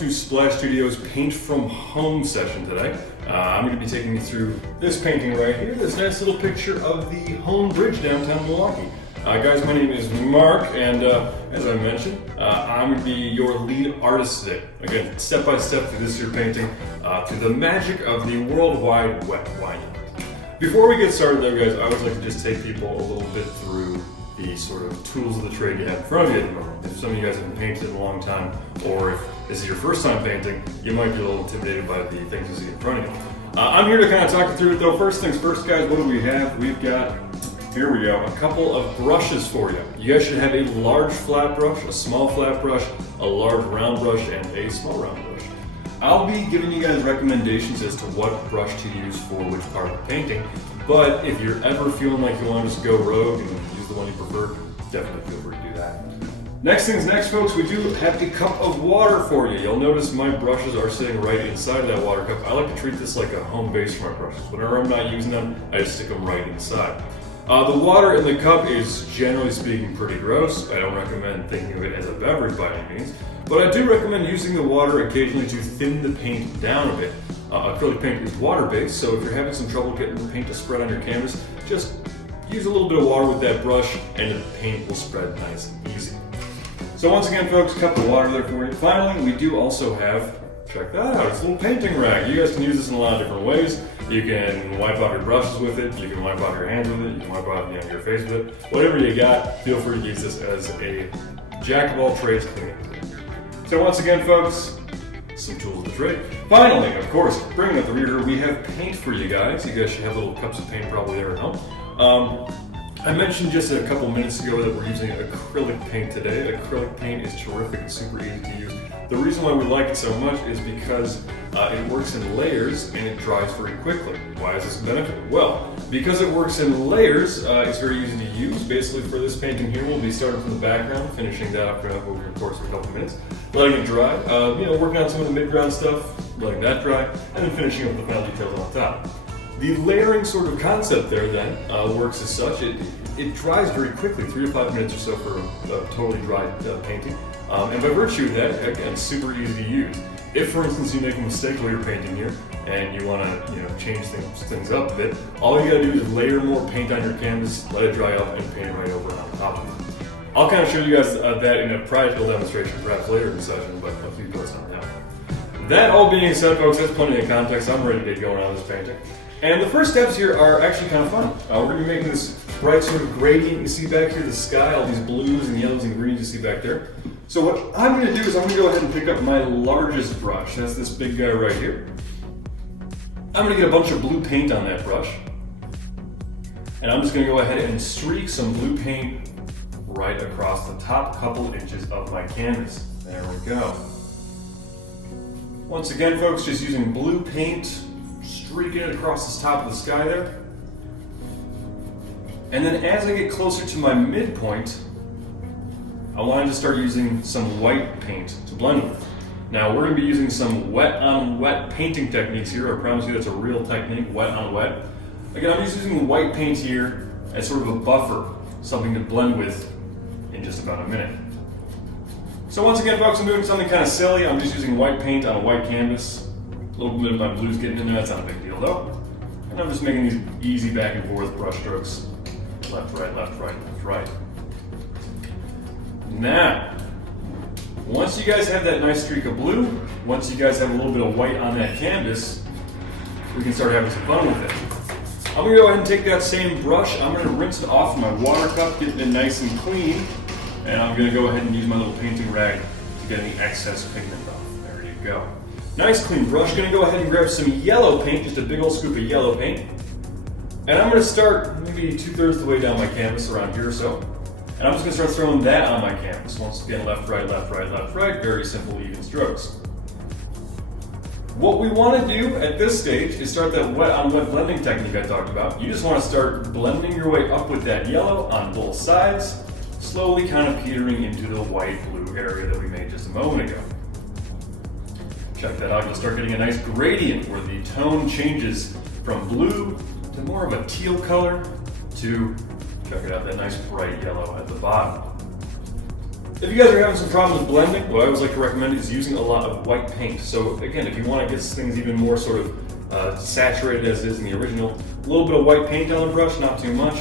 to Splash Studio's Paint from Home session today. I'm going to be taking you through this painting right here, this nice little picture of the Hoan Bridge downtown Milwaukee. Guys, my name is Mark, and as I mentioned, I'm going to be your lead artist today. Again, step by step through this here painting, through the magic of the worldwide wet wine. Before we get started though, guys, I always like to just take people a little bit through the sort of tools of the trade you have in front of you at the moment. If some of you guys haven't painted in a long time, or if this is your first time painting, you might be a little intimidated by the things you see in front of you. I'm here to kind of talk you through it though. First things first, guys, what do we have? We've got, here we go, a couple of brushes for you. You guys should have a large flat brush, a small flat brush, a large round brush, and a small round brush. I'll be giving you guys recommendations as to what brush to use for which part of the painting, but if you're ever feeling like you want to just go rogue and use the one you prefer, definitely feel free to do that. Next things next, folks, we do have a cup of water for you. You'll notice my brushes are sitting right inside of that water cup. I like to treat this like a home base for my brushes. Whenever I'm not using them, I just stick them right inside. The water in the cup is, generally speaking, pretty gross. I don't recommend thinking of it as a beverage by any means, but I do recommend using the water occasionally to thin the paint down a bit. Acrylic paint is water-based, so if you're having some trouble getting the paint to spread on your canvas, just use a little bit of water with that brush and the paint will spread nice and easy. So once again, folks, cup of water there for you. Finally, we do also have, check that out, it's a little painting rag. You guys can use this in a lot of different ways. You can wipe off your brushes with it, you can wipe off your hands with it, you can wipe off your face with it. Whatever you got, feel free to use this as a jack of all trades cleaning. So once again, folks, some tools of the trade. Finally, of course, bringing up the rear here, we have paint for you guys. You guys should have little cups of paint probably there at home. I mentioned just a couple minutes ago that we're using acrylic paint today. Acrylic paint is terrific and super easy to use. The reason why we like it so much is because it works in layers and it dries very quickly. Why is this a benefit? Well, because it works in layers, it's very easy to use. Basically for this painting here, we'll be starting from the background, finishing that up over the course of a couple minutes, letting it dry, working on some of the mid-ground stuff, letting that dry, and then finishing up the final details on top. The layering sort of concept there then works as such. It dries very quickly, 3 to 5 minutes or so for a totally dry painting. And by virtue of that, again, super easy to use. If, for instance, you make a mistake while you're painting here and you want to, change things up a bit, all you got to do is layer more paint on your canvas, let it dry up, and paint it right over on top of it. I'll kind of show you guys that in a practical demonstration perhaps later in the session, but I'll keep going on now. That all being said, folks, that's plenty of context. I'm ready to get going on this painting. And the first steps here are actually kind of fun. We're going to be making this bright sort of gradient you see back here, the sky, all these blues and yellows and greens you see back there. So what I'm going to do is I'm going to go ahead and pick up my largest brush. That's this big guy right here. I'm going to get a bunch of blue paint on that brush. And I'm just going to go ahead and streak some blue paint right across the top couple inches of my canvas. There we go. Once again, folks, just using blue paint, streaking it across the top of the sky there. And then as I get closer to my midpoint, I wanted to start using some white paint to blend with. Now we're going to be using some wet on wet painting techniques here. I promise you that's a real technique, wet on wet. Again, I'm just using white paint here as sort of a buffer, something to blend with in just about a minute. So once again, folks, I'm doing something kind of silly. I'm just using white paint on a white canvas. A little bit of my blues getting in there, that's not a big deal though. And I'm just making these easy back and forth brush strokes. Left, right, left, right, left, right. Now, once you guys have that nice streak of blue, once you guys have a little bit of white on that canvas, we can start having some fun with it. I'm going to go ahead and take that same brush, I'm going to rinse it off my water cup, get it nice and clean, and I'm going to go ahead and use my little painting rag to get any excess pigment off. There you go. Nice clean brush. Going to go ahead and grab some yellow paint, just a big old scoop of yellow paint. And I'm going to start maybe 2/3 of the way down my canvas, around here or so. And I'm just going to start throwing that on my canvas. Once again, left, right, left, right, left, right. Very simple, even strokes. What we want to do at this stage is start that wet on wet blending technique I talked about. You just want to start blending your way up with that yellow on both sides, slowly kind of petering into the white-blue area that we made just a moment ago. Check that out, you'll start getting a nice gradient where the tone changes from blue to more of a teal color to, check it out, that nice bright yellow at the bottom. If you guys are having some problems with blending, what I always like to recommend is using a lot of white paint. So again, if you want to get things even more sort of saturated as it is in the original, a little bit of white paint on the brush, not too much.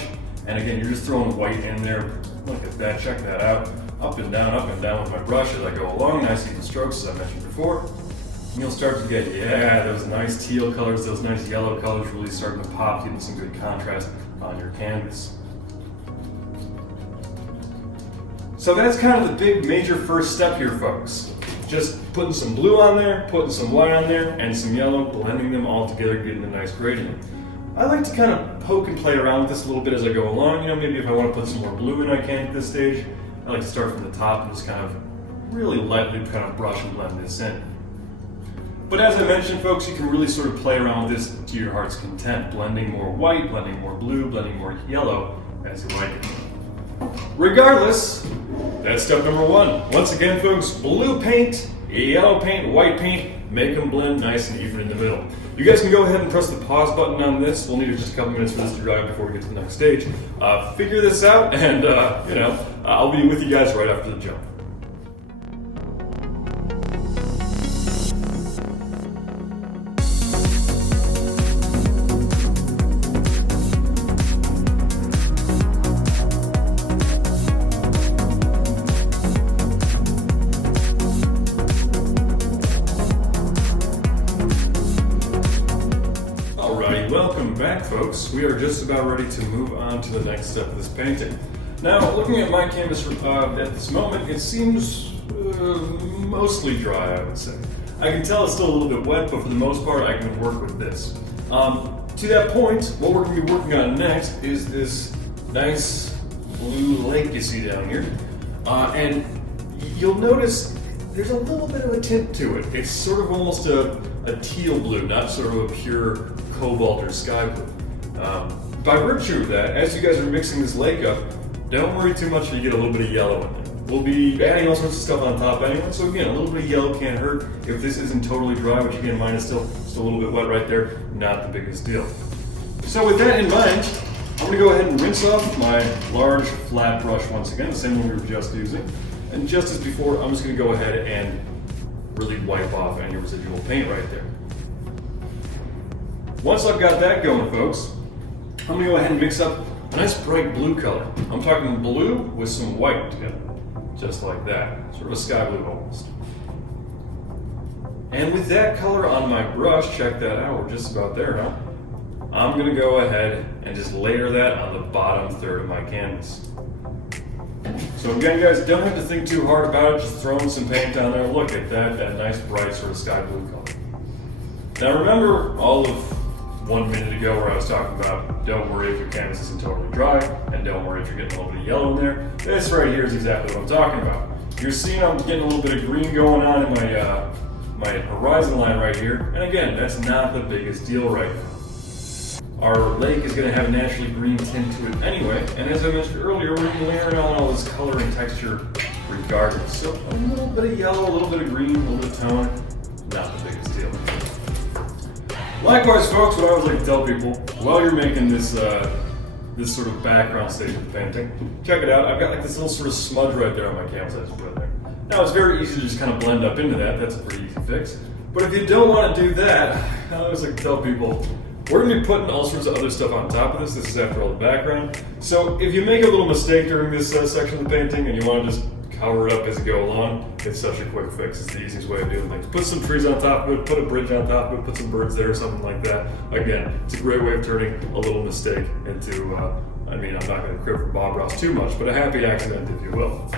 And again, you're just throwing white in there. Look at that, check that out. Up and down with my brush as I go along. Nice even strokes, as I mentioned before. And you'll start to get, yeah, those nice teal colors, those nice yellow colors really starting to pop, giving some good contrast on your canvas. So that's kind of the big major first step here, folks. Just putting some blue on there, putting some white on there, and some yellow, blending them all together, getting a nice gradient. I like to kind of poke and play around with this a little bit as I go along. You know, maybe if I want to put some more blue in, I can at this stage. I like to start from the top and just kind of really lightly kind of brush and blend this in. But as I mentioned, folks, you can really sort of play around with this to your heart's content, blending more white, blending more blue, blending more yellow as you like it. Regardless, that's step number one. Once again, folks, blue paint, yellow paint, white paint, make them blend nice and even in the middle. You guys can go ahead and press the pause button on this. We'll need just a couple minutes for this to dry before we get to the next stage. Figure this out, and I'll be with you guys right after the jump. Welcome back, folks. We are just about ready to move on to the next step of this painting. Now, looking at my canvas at this moment, it seems mostly dry, I would say. I can tell it's still a little bit wet, but for the most part, I can work with this. To that point, what we're going to be working on next is this nice blue lake you see down here. And you'll notice there's a little bit of a tint to it. It's sort of almost a teal blue, not sort of a pure cobalt or sky blue. By virtue of that, as you guys are mixing this lake up, don't worry too much if you get a little bit of yellow in there. We'll be adding all sorts of stuff on top anyway, so again, a little bit of yellow can't hurt. If this isn't totally dry, which again, mine is still a little bit wet right there, not the biggest deal. So with that in mind, I'm going to go ahead and rinse off my large flat brush once again, the same one we were just using. And just as before, I'm just going to go ahead and really wipe off any residual paint right there. Once I've got that going, folks, I'm going to go ahead and mix up a nice bright blue color. I'm talking blue with some white together, just like that, sort of a sky blue almost. And with that color on my brush, check that out, we're just about there now. I'm going to go ahead and just layer that on the bottom third of my canvas. So again, guys, don't have to think too hard about it, just throwing some paint on there. Look at that nice bright sort of sky blue color. Now remember all of 1 minute ago where I was talking about don't worry if your canvas isn't totally dry, and don't worry if you're getting a little bit of yellow in there. This right here is exactly what I'm talking about. You're seeing I'm getting a little bit of green going on in my horizon line right here, and again, that's not the biggest deal right now. Our lake is going to have a naturally green tint to it anyway, and as I mentioned earlier, we're layering on all this color and texture regardless. So a little bit of yellow, a little bit of green, a little bit of tone, not the biggest deal. Likewise, folks, what I always like to tell people, while you're making this this sort of background stage of the painting, check it out. I've got like this little sort of smudge right there on my canvas I just put in there. Now, it's very easy to just kind of blend up into that. That's a pretty easy fix. But if you don't want to do that, I always like to tell people, we're going to be putting all sorts of other stuff on top of this. This is, after all, the background. So if you make a little mistake during this section of the painting and you want to just cover it up as you go along, it's such a quick fix. It's the easiest way of doing things. Put some trees on top of it, put a bridge on top of it, put some birds there or something like that. Again, it's a great way of turning a little mistake into, I'm not going to crib for Bob Ross too much, but a happy accident, if you will.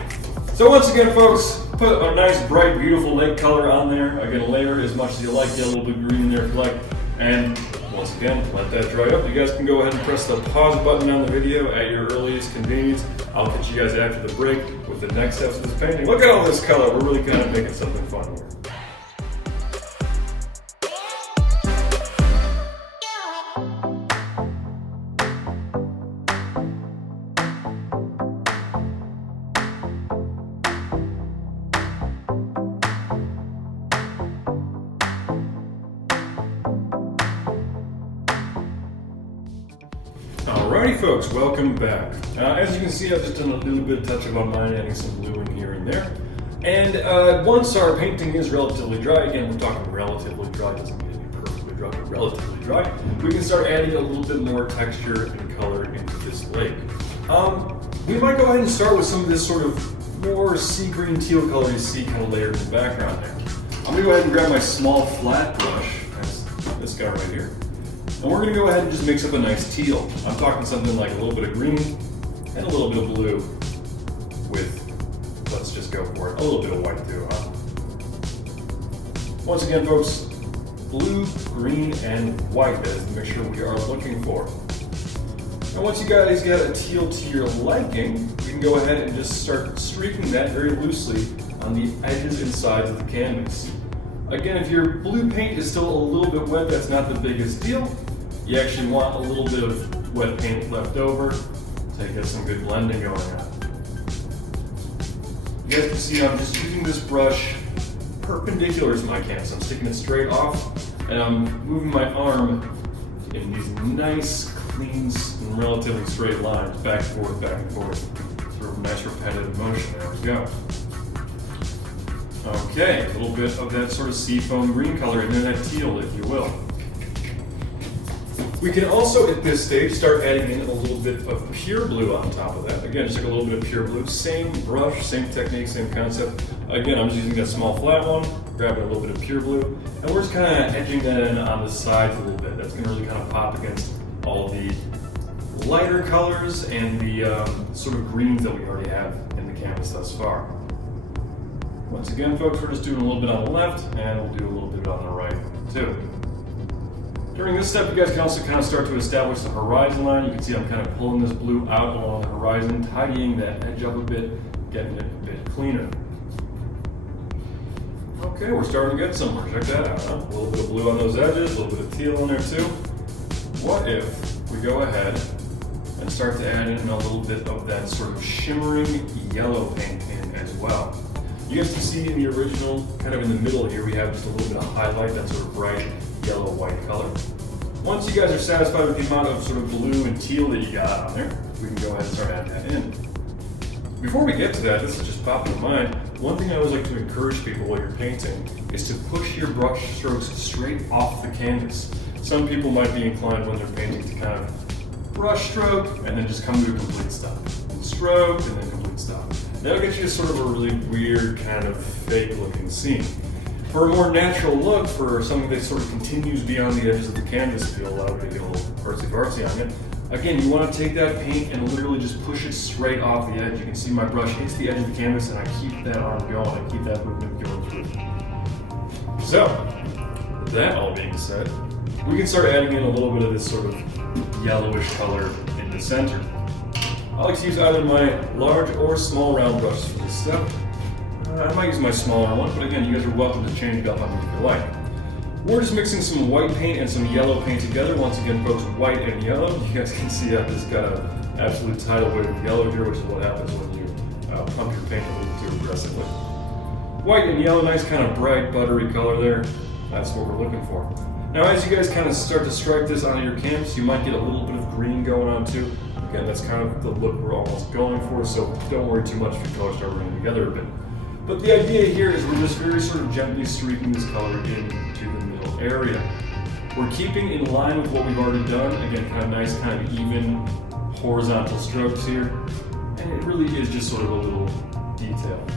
So once again, folks, put a nice, bright, beautiful lake color on there. Again, layer it as much as you like. Get a little bit of green in there if you like. And once again, let that dry up. You guys can go ahead and press the pause button on the video at your earliest convenience. I'll catch you guys after the break with the next steps of this painting. Look at all this color. We're really kind of making something fun here. Alrighty, folks, welcome back. As you can see, I've just done a little bit of touch-up on mine, adding some blue in here and there. And once our painting is relatively dry, again, we're talking relatively dry, doesn't mean to be perfectly dry, but relatively dry, we can start adding a little bit more texture and color into this lake. We might go ahead and start with some of this sort of more sea green teal color you see kind of layered in the background there. I'm going to go ahead and grab my small flat brush, that's this guy right here, and we're going to go ahead and just mix up a nice teal. I'm talking something like a little bit of green and a little bit of blue with, let's just go for it, a little bit of white too, huh? Once again, folks, blue, green, and white, that is the mixture we are looking for. And once you guys get a teal to your liking, you can go ahead and just start streaking that very loosely on the edges and sides of the canvas. Again, if your blue paint is still a little bit wet, that's not the biggest deal. You actually want a little bit of wet paint left over to get some good blending going on. You guys can see I'm just using this brush perpendicular to my canvas. I'm sticking it straight off, and I'm moving my arm in these nice, clean, and relatively straight lines, back and forth, sort of nice repetitive motion. There we go. Okay, a little bit of that sort of seafoam green color and then that teal, if you will. We can also, at this stage, start adding in a little bit of pure blue on top of that. Again, just like a little bit of pure blue. Same brush, same technique, same concept. Again, I'm just using that small flat one, grabbing a little bit of pure blue, and we're just kind of edging that in on the sides a little bit. That's going to really kind of pop against all the lighter colors and the sort of greens that we already have in the canvas thus far. Once again, folks, we're just doing a little bit on the left, and we'll do a little bit on the right, too. During this step, you guys can also kind of start to establish the horizon line. You can see I'm kind of pulling this blue out along the horizon, tidying that edge up a bit, getting it a bit cleaner. Okay, we're starting to get somewhere. Check that out, huh? A little bit of blue on those edges, a little bit of teal in there, too. What if we go ahead and start to add in a little bit of that sort of shimmering yellow paint in as well? You guys can see in the original, kind of in the middle here, we have just a little bit of highlight, that sort of bright yellow-white color. Once you guys are satisfied with the amount of sort of blue and teal that you got on there, we can go ahead and start adding that in. Before we get to that, this is just popping in mind, one thing I always like to encourage people while you're painting is to push your brush strokes straight off the canvas. Some people might be inclined when they're painting to kind of brush stroke and then just come to a complete stop. And stroke and then complete stop. That'll get you sort of a really weird kind of fake looking scene. For a more natural look, for something that sort of continues beyond the edges of the canvas, feel allow it to get a little artsy-fartsy on it. Again, you want to take that paint and literally just push it straight off the edge. You can see my brush hits the edge of the canvas and I keep that arm going, I keep that movement going through. So, with that all being said, we can start adding in a little bit of this sort of yellowish color in the center. I like to use either my large or small round brushes for this step. I might use my smaller one, but again, you guys are welcome to change it up on if you like. We're just mixing some white paint and some yellow paint together. Once again, folks, white and yellow. You guys can see I've just got an absolute tidal wave of yellow here, which is what happens when you pump your paint a little too aggressively. White and yellow, nice kind of bright, buttery color there. That's what we're looking for. Now, as you guys kind of start to strike this onto your canvas, you might get a little bit of green going on too. Again, that's kind of the look we're almost going for, so don't worry too much if your colors start running together a bit. But the idea here is we're just very sort of gently streaking this color into the middle area. We're keeping in line with what we've already done. Again, kind of nice, kind of even horizontal strokes here. And it really is just sort of a little detail.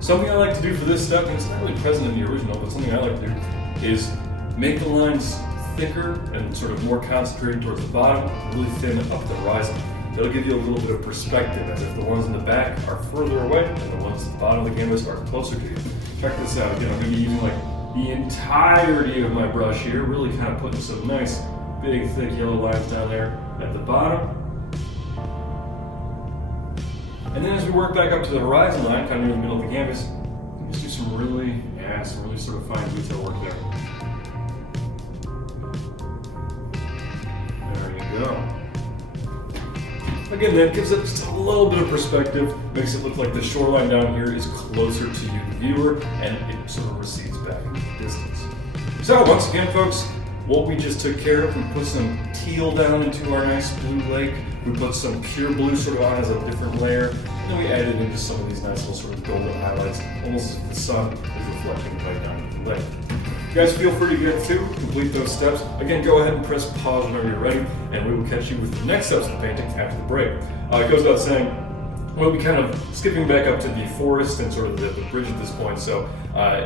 Something I like to do for this step, and it's not really present in the original, but something I like to do is make the lines thicker and sort of more concentrated towards the bottom, really thin up the horizon. That'll give you a little bit of perspective, as if the ones in the back are further away and the ones at the bottom of the canvas are closer to you. Check this out. Again, I'm going to be using like the entirety of my brush here, really kind of putting some nice, big, thick yellow lines down there at the bottom. And then as we work back up to the horizon line, kind of near the middle of the canvas, you can just do some really sort of fine detail work there. There you go. Again, that gives it just a little bit of perspective, makes it look like the shoreline down here is closer to you, the viewer, and it sort of recedes back into the distance. So once again, folks, what we just took care of, we put some teal down into our nice blue lake. We put some pure blue sort of on as a different layer. And then we added into some of these nice little sort of golden highlights, almost as if the sun is reflecting right down into the lake. You guys feel free to get to complete those steps. Again, go ahead and press pause whenever you're ready, and we will catch you with the next steps of the painting after the break. It goes without saying, we'll be kind of skipping back up to the forest and sort of the bridge at this point, so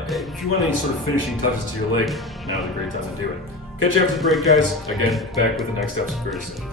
if you want any sort of finishing touches to your lake, now's a great time to do it. Catch you after the break, guys. Again, back with the next steps very soon.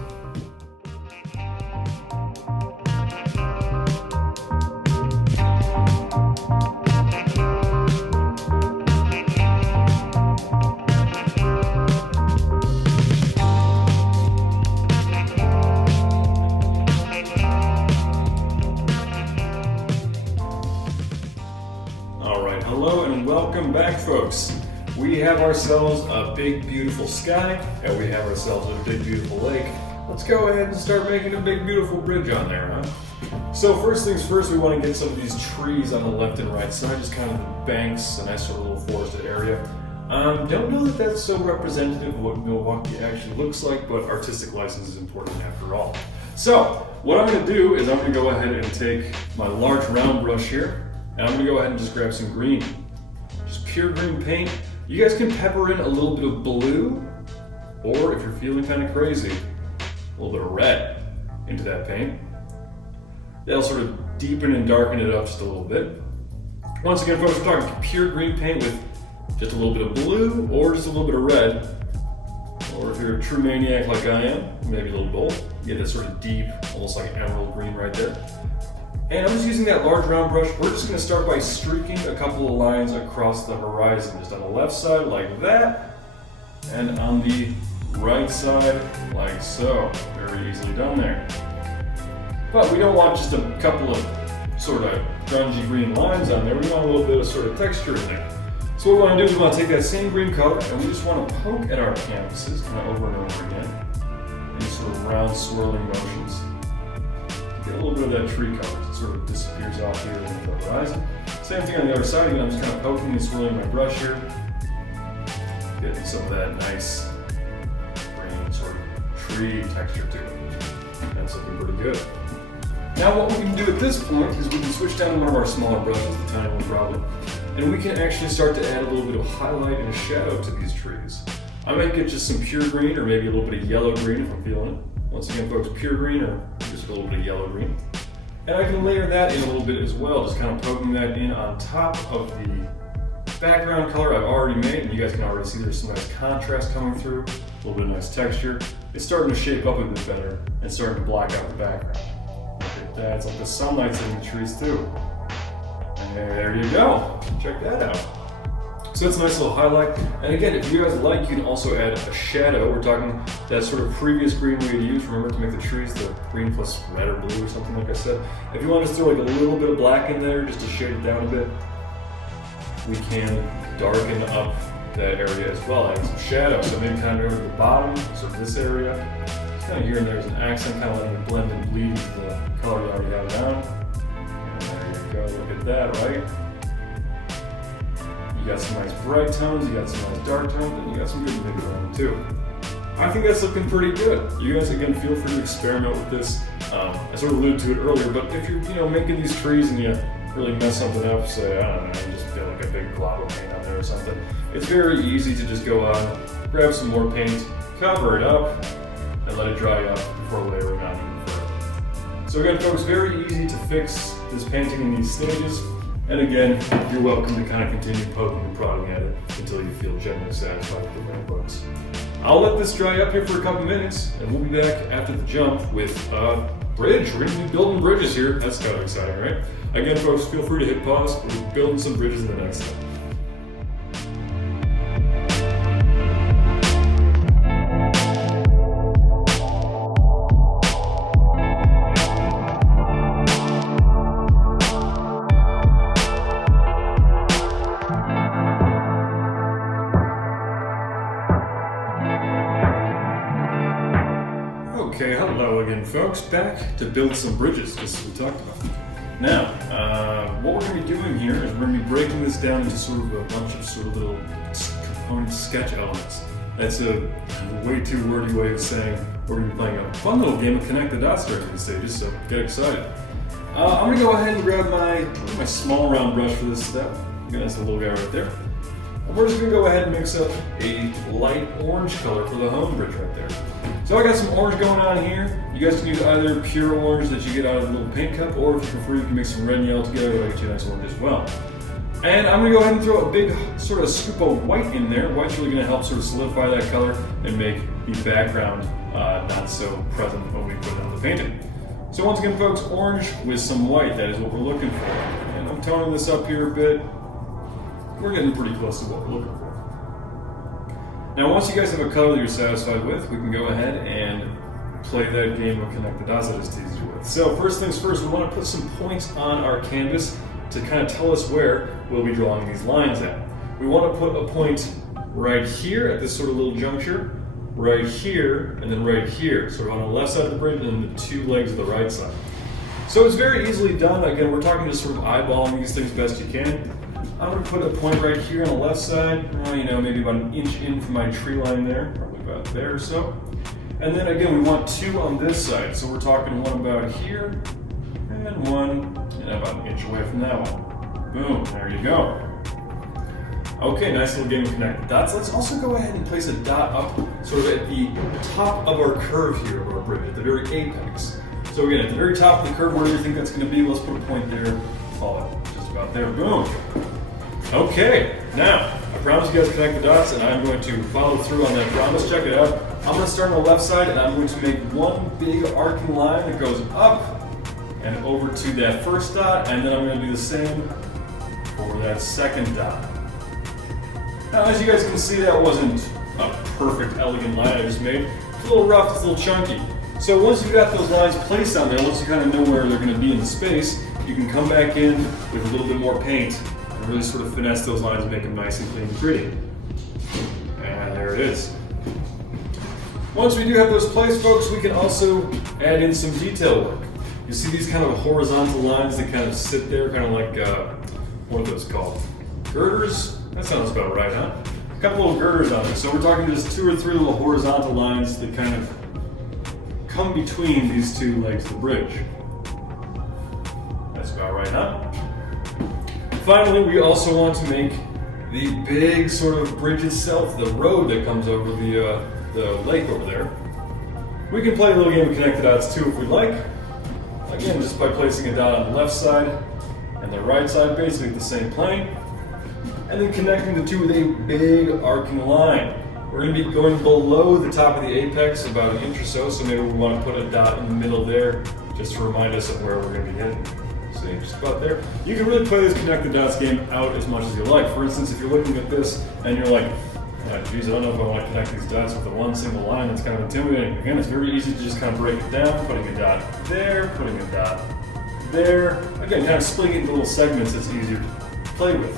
Hello and welcome back, folks. We have ourselves a big beautiful sky and we have ourselves a big beautiful lake. Let's go ahead and start making a big beautiful bridge on there, huh? So first things first, we want to get some of these trees on the left and right side, just kind of the banks, a nice sort of little forested area. Don't know that that's so representative of what Milwaukee actually looks like, but artistic license is important after all. So what I'm going to do is I'm going to go ahead and take my large round brush here, and I'm going to go ahead and just grab some green. Just pure green paint. You guys can pepper in a little bit of blue, or if you're feeling kind of crazy, a little bit of red into that paint. That'll sort of deepen and darken it up just a little bit. Once again, folks, we're talking pure green paint with just a little bit of blue, or just a little bit of red. Or if you're a true maniac like I am, maybe a little both. You get that sort of deep, almost like emerald green right there. And I'm just using that large round brush. We're just going to start by streaking a couple of lines across the horizon. Just on the left side like that, and on the right side like so. Very easily done there. But we don't want just a couple of sort of grungy green lines on there. We want a little bit of sort of texture in there. So what we want to do is we want to take that same green color and we just want to poke at our canvases kind of over and over again in these sort of round swirling motions. Get a little bit of that tree color. It sort of disappears off here into the horizon. Same thing on the other side. Again, I'm just kind of poking and swirling my brush here. Getting some of that nice green sort of tree texture to it. That's looking pretty good. Now what we can do at this point is we can switch down to one of our smaller brushes, the tiny one probably, and we can actually start to add a little bit of highlight and a shadow to these trees. I might get just some pure green or maybe a little bit of yellow green if I'm feeling it. Once again, folks, pure green or just a little bit of yellow green. And I can layer that in a little bit as well, just kind of poking that in on top of the background color I've already made. And you guys can already see there's some nice contrast coming through, a little bit of nice texture. It's starting to shape up a bit better and starting to block out the background. Look at that, it's like the sunlight's in the trees too. And there you go, check that out. So it's a nice little highlight. And again, if you guys like, you can also add a shadow. We're talking that sort of previous green we had used. Remember to make the trees the green plus red or blue or something like I said. If you want to throw like a little bit of black in there just to shade it down a bit, we can darken up that area as well, adding some shadow. So maybe kind of over the bottom, so this area, just kind of here and there as an accent, kind of letting it blend and bleed into the color you already have down. And there you go, look at that, right? You got some nice bright tones, you got some nice dark tones, and you got some good mid tone too. I think that's looking pretty good. You guys, again, feel free to experiment with this. I sort of alluded to it earlier, but if you're making these trees and you really mess something up, say, I don't know, you just get like a big glob of paint on there or something, it's very easy to just go on, grab some more paint, cover it up, and let it dry up before layering on even further. So again, folks, very easy to fix this painting in these stages. And again, you're welcome to kind of continue poking and prodding at it until you feel generally satisfied with the way it looks. I'll let this dry up here for a couple minutes, and we'll be back after the jump with a bridge. We're going to be building bridges here. That's kind of exciting, right? Again, folks, feel free to hit pause. We're building some bridges in the next step. Okay, hello again, folks. Back to build some bridges, just as we talked about. Now, what we're going to be doing here is we're going to be breaking this down into sort of a bunch of sort of little component sketch elements. That's a way too wordy way of saying we're going to be playing a fun little game of connect the dots during these stages, so get excited. I'm going to go ahead and grab my small round brush for this step. Again, that's the little guy right there. And we're just going to go ahead and mix up a light orange color for the Hoan bridge right there. So I got some orange going on here. You guys can use either pure orange that you get out of the little paint cup, or if you prefer, you can mix some red and yellow together. That'll get you a nice orange as well. And I'm going to go ahead and throw a big sort of scoop of white in there. White's really going to help sort of solidify that color and make the background not so present when we put it on the painting. So once again, folks, orange with some white, that is what we're looking for. And I'm toning this up here a bit. We're getting pretty close to what we're looking for. Now, once you guys have a color that you're satisfied with, we can go ahead and play that game of connect the dots I just teased you with. So first things first, we want to put some points on our canvas to kind of tell us where we'll be drawing these lines at. We want to put a point right here at this sort of little juncture, right here, and then right here, sort of on the left side of the bridge and then the two legs of the right side. So it's very easily done. Again, we're talking just sort of eyeballing these things best you can. I'm going to put a point right here on the left side, maybe about an inch in from my tree line there, probably about there or so. And then again, we want two on this side, so we're talking one about here, and one about an inch away from that one. Boom, there you go. Okay, nice little game of connect the dots. Let's also go ahead and place a dot up sort of at the top of our curve here of our bridge, at the very apex. So again, at the very top of the curve, wherever you think that's going to be, let's put a point there, follow it just about there, boom. Okay, now, I promised you guys connect the dots, and I'm going to follow through on that promise. Check it out. I'm going to start on the left side, and I'm going to make one big arcing line that goes up and over to that first dot, and then I'm going to do the same for that second dot. Now, as you guys can see, that wasn't a perfect, elegant line I just made. It's a little rough, it's a little chunky. So once you've got those lines placed on there, once you kind of know where they're going to be in the space, you can come back in with a little bit more paint and really sort of finesse those lines and make them nice and clean and pretty. And there it is. Once we do have those placed, folks, we can also add in some detail work. You see these kind of horizontal lines that kind of sit there, kind of like, what are those called? Girders? That sounds about right, huh? A couple little girders on it. So we're talking just 2 or 3 little horizontal lines that kind of come between these two legs of the bridge. That's about right, huh? Finally, we also want to make the big sort of bridge itself, the road that comes over the lake over there. We can play a little game of connect the dots too if we'd like. Again, just by placing a dot on the left side and the right side, basically at the same plane, and then connecting the two with a big arcing line. We're going to be going below the top of the apex about an inch or so, so maybe we want to put a dot in the middle there just to remind us of where we're going to be heading. See, just about there. You can really play this connect the dots game out as much as you like. For instance, if you're looking at this and you're like, geez, I don't know if I want to connect these dots with the one single line, that's kind of intimidating. Again, it's very easy to just kind of break it down, putting a dot there, putting a dot there. Again, kind of splitting it into little segments that's easier to play with.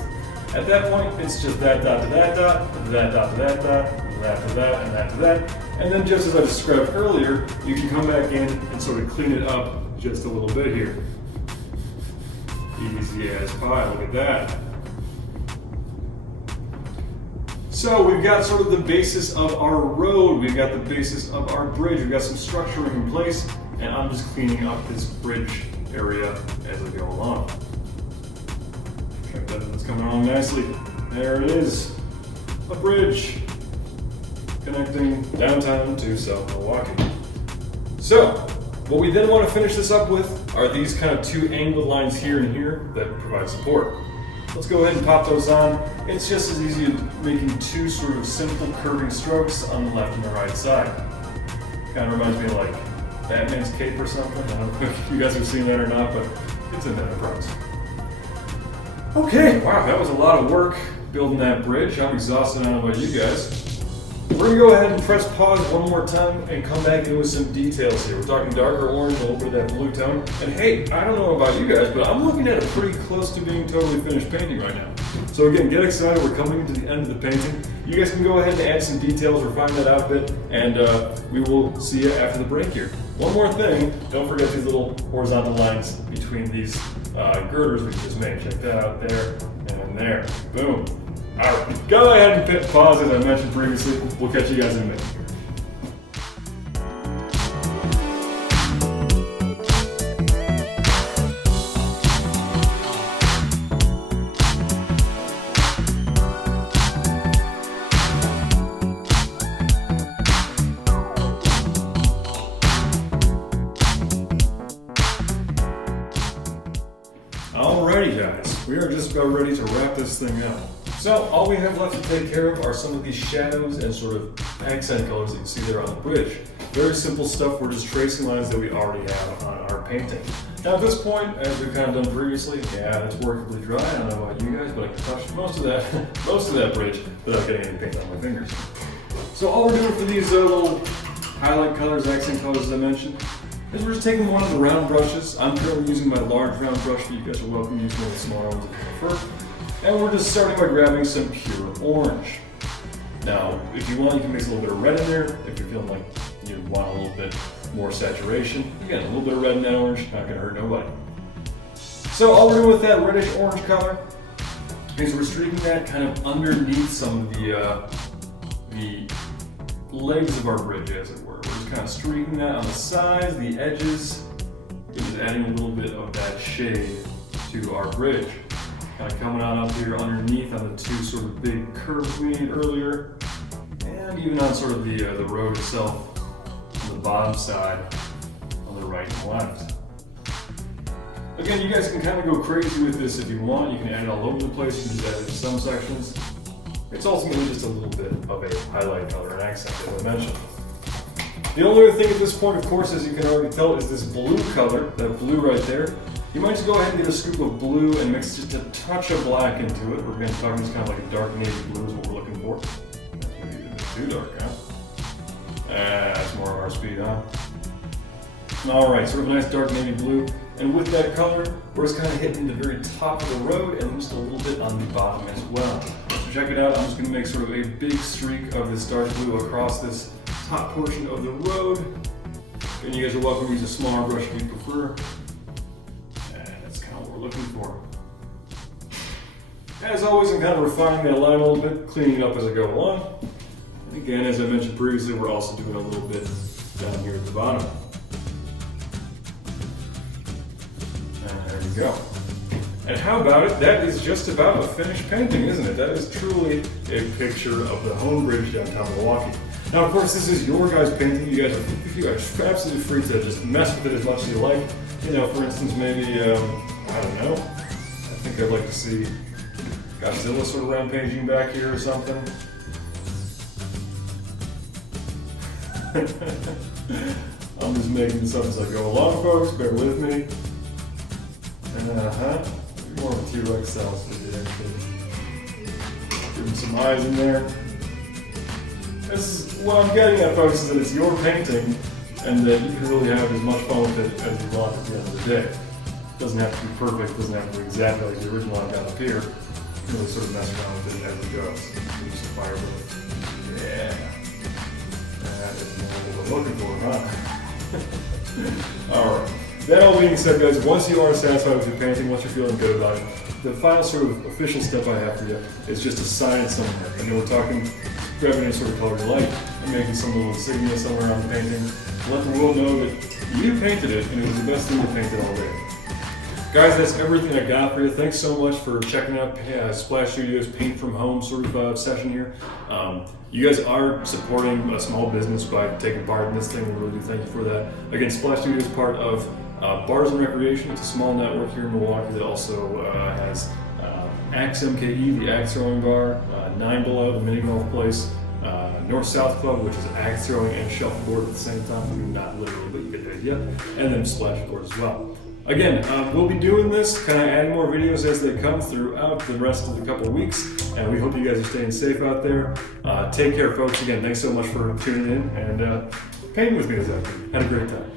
At that point, it's just that dot to that dot, that dot to that dot, that to that, and that to that. And then just as I described earlier, you can come back in and sort of clean it up just a little bit here. Easy as pie, look at that. So we've got sort of the basis of our road, we've got the basis of our bridge, we've got some structure in place, and I'm just cleaning up this bridge area as I go along. Check that, it's coming along nicely. There it is, a bridge connecting downtown to South Milwaukee. So, what we then want to finish this up with are these kind of 2 angled lines here and here that provide support. Let's go ahead and pop those on. It's just as easy as making 2 sort of simple curving strokes on the left and the right side. Kind of reminds me of like Batman's cape or something. I don't know if you guys have seen that or not, but it's in Enterprise. Okay, wow, that was a lot of work building that bridge. I'm exhausted, I don't know about you guys. We're going to go ahead and press pause one more time and come back in with some details here. We're talking darker orange, a little bit of that blue tone. And hey, I don't know about you guys, but I'm looking at a pretty close to being totally finished painting right now. So again, get excited. We're coming to the end of the painting. You guys can go ahead and add some details, refine that out a bit, and we will see you after the break here. One more thing, don't forget these little horizontal lines between these girders we just made. Check that out there and then there. Boom. Alright, go ahead and pause as I mentioned previously. We'll catch you guys in a minute. Alrighty guys, we are just about ready to wrap this thing up. So all we have left to take care of are some of these shadows and sort of accent colors that you see there on the bridge. Very simple stuff, we're just tracing lines that we already have on our painting. Now at this point, as we've kind of done previously, yeah, it's workably dry, I don't know about you guys, but I can touch most of that bridge without getting any paint on my fingers. So all we're doing for these little highlight colors, accent colors as I mentioned, is we're just taking one of the round brushes. I'm currently using my large round brush, but you guys are welcome to use one of the smaller ones if you prefer. And we're just starting by grabbing some pure orange. Now, if you want, you can mix a little bit of red in there. If you're feeling like you want a little bit more saturation, again, a little bit of red in that orange, not gonna hurt nobody. So all we're doing with that reddish orange color is we're streaking that kind of underneath some of the legs of our bridge, as it were. We're just kind of streaking that on the sides, the edges, just adding a little bit of that shade to our bridge. Kind of coming on up here underneath on the two sort of big curves we made earlier, and even on sort of the road itself on the bottom side on the right and left. Again, you guys can kind of go crazy with this if you want. You can add it all over the place. You can do that in some sections. It's ultimately just a little bit of a highlight color and accent, as I mentioned. The only other thing at this point, of course, as you can already tell, is this blue color, that blue right there. You might just go ahead and get a scoop of blue and mix just a touch of black into it. We're going to talk just kind of like a dark navy blue is what we're looking for. That's maybe a bit too dark, huh? That's more of our speed, huh? Alright, sort of a nice dark navy blue. And with that color, we're just kind of hitting the very top of the road and just a little bit on the bottom as well. So check it out, I'm just going to make sort of a big streak of this dark blue across this top portion of the road. And you guys are welcome to use a smaller brush if you prefer. Looking for. As always, I'm kind of refining that line a little bit, cleaning it up as I go along. And again, as I mentioned previously, we're also doing a little bit down here at the bottom. And there we go. And how about it? That is just about a finished painting, isn't it? That is truly a picture of the Hoan Bridge downtown Milwaukee. Now, of course, this is your guys' painting. You guys are absolutely free to just mess with it as much as you like. You know, for instance, maybe, I don't know. I think I'd like to see Godzilla sort of rampaging back here or something. I'm just making this up as I go along, folks. Bear with me. More of a T-Rex style for actually. Give him some eyes in there. This is what I'm getting at, folks, is that it's your painting and that you can really have as much fun with it as you want at the end of the day. It doesn't have to be perfect, it doesn't have to be exactly like the original I've got up here. You can really sort of mess around with it as it goes. Do some fire with it. Yeah. That is what we're looking for, huh? Alright. That all being said, guys, once you are satisfied with your painting, once you're feeling good about it, the final sort of official step I have for you is just to sign it somewhere. I know we're talking grabbing any sort of color you like and making some little insignia somewhere on the painting. Let the world know that you painted it and it was the best thing you painted all day. Guys, that's everything I got for you. Thanks so much for checking out Splash Studios Paint from Home sort of session here. You guys are supporting a small business by taking part in this thing. We really do thank you for that. Again, Splash Studios is part of Bars and Recreation. It's a small network here in Milwaukee that also has Axe MKE, the axe throwing bar, 9 Below, the mini golf place, North-South Club, which is axe throwing and shuffleboard at the same time. Not literally, but you get the idea. And then Splash Board as well. Again, we'll be doing this, kind of adding more videos as they come throughout the rest of the couple of weeks. And we hope you guys are staying safe out there. Take care, folks. Again, thanks so much for tuning in and painting with me this afternoon. Had a great time.